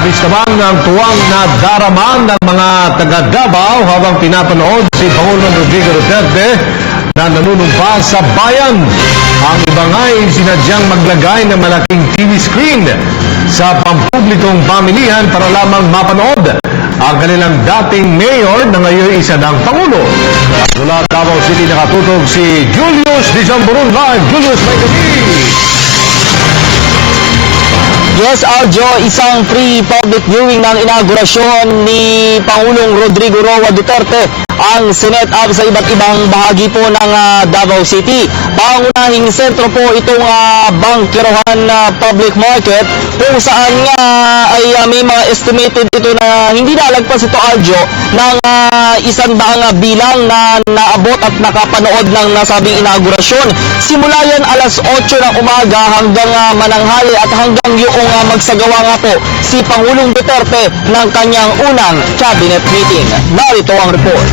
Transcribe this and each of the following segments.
Labis naman ng tuwang na darama ng mga taga-Davao habang pinapanood si Pangulong Rodrigo Duterte na nanunumpa sa bayan. Ang iba nga ay sinadyang maglagay ng malaking TV screen sa pampublikong pamilihan para lamang mapanood ang kanilang dating mayor na ngayon isa ng Pangulo. Mula Davao City nakatutok si Julius Disamburon live. Julius, may gabi! Yes, Aljo, isang free public viewing ng inaugurasyon ni Pangulong Rodrigo Roa Duterte ang sinet up sa iba't ibang bahagi po ng Davao City. Pangunahing sentro po itong Bangkerohan Public Market kung saan nga ay may mga estimated ito na hindi nalagpas ito, Aljo, ng 100 bilang na naabot at nakapanood ng nasabing inaugurasyon. Simula yan alas 8 ng umaga hanggang mananghali at hanggang yung magsagawa nga po si Pangulong Duterte ng kanyang unang cabinet meeting. Narito ang report.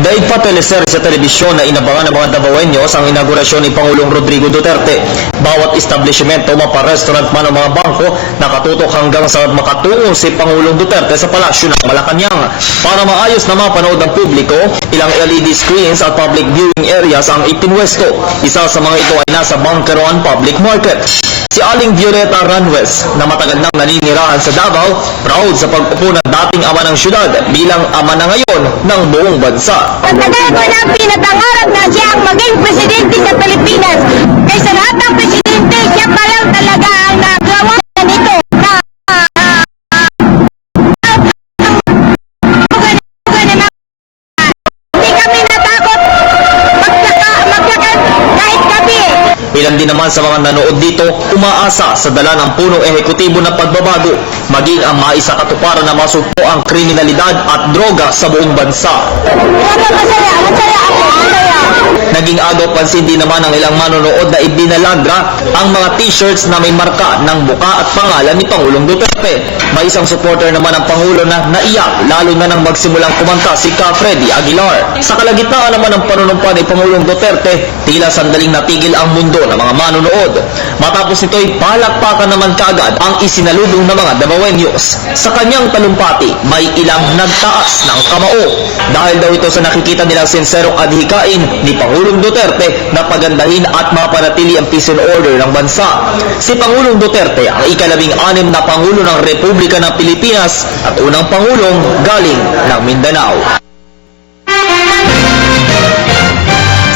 Daig pa teleserye sa telebisyon na inabangan ng mga Davaoenyos ang inaugurasyon ni Pangulong Rodrigo Duterte. Bawat establishmento, mapa-restaurant man o mga bangko, nakatutok hanggang sa makatungo si Pangulong Duterte sa palasyo ng Malacanang. Para maayos na mapanood ng publiko, ilang LED screens at public viewing areas ang ipinwesto. Isa sa mga ito ay nasa Bangkerohan Public Market. Si Aling Violeta Ranwes, na matagal nang naninirahan sa Davao, proud sa pag-upo ng dating ama ng syudad bilang ama na ngayon ng buong bansa. Matagal ko na pinapangarap na siya ang maging presidente sa Pilipinas. Kaysa lahat ng presidente, siya pa lang talaga ang nagawa na nito. Hindi kami natakot maglakad kahit gabi. Ilan din naman sa mga nanood dito umaasa sa dala ng punong ehekutibo ng pagbabago, maging ang maisakatuparan na masugpo ang kriminalidad at droga sa buong bansa. Masaya ako, masaya. Naging agaw pansin din naman ng ilang manonood na ibinalagra ang mga t-shirts na may marka ng buka at pangalan ni Pangulong Duterte. May isang supporter naman ng Pangulo na naiyak lalo na nang magsimulang kumanta si Ka Freddy Aguilar. Sa kalagitnaan naman ng panunumpa ni Pangulong Duterte, tila sandaling natigil ang mundo ng mga manonood. Matapos nito'y palakpakan naman kaagad ang isinalubong ng mga Davaoenyos. Sa kanyang talumpati, may ilang nagtaas ng kamao. Dahil daw ito sa nakikita nilang sinserong adhikain ni Pangulong Duterte na pagandahin at mapanatili ang peace and order ng bansa. Si Pangulong Duterte ang ika-12 na Pangulo ng Republika ng Pilipinas at unang Pangulong galing ng Mindanao.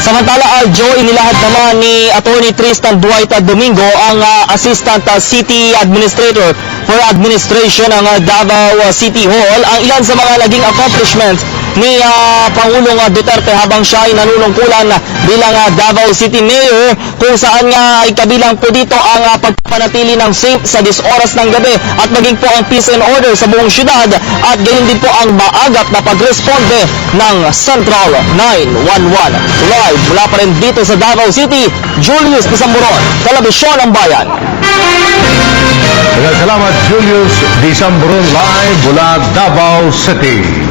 Samantala, Aljo, inilahad naman ni Attorney Tristan Duaita Domingo ang Assistant City Administrator for Administration ng Davao City Hall ang ilan sa mga naging accomplishments ni Pangulong Duterte habang siya ay nanunungkulan bilang Davao City Mayor, kung saan nga ay kabilang po dito ang pagpanatili ng safe sa 10 oras ng gabi at maging po ang peace and order sa buong syudad at gayon din po ang maagap na pagresponde ng Central 911. Live mula pa rin dito sa Davao City, Julius Disamburon, Telebisyon ng Bayan. Salamat Julius Disamburon live mula Davao City.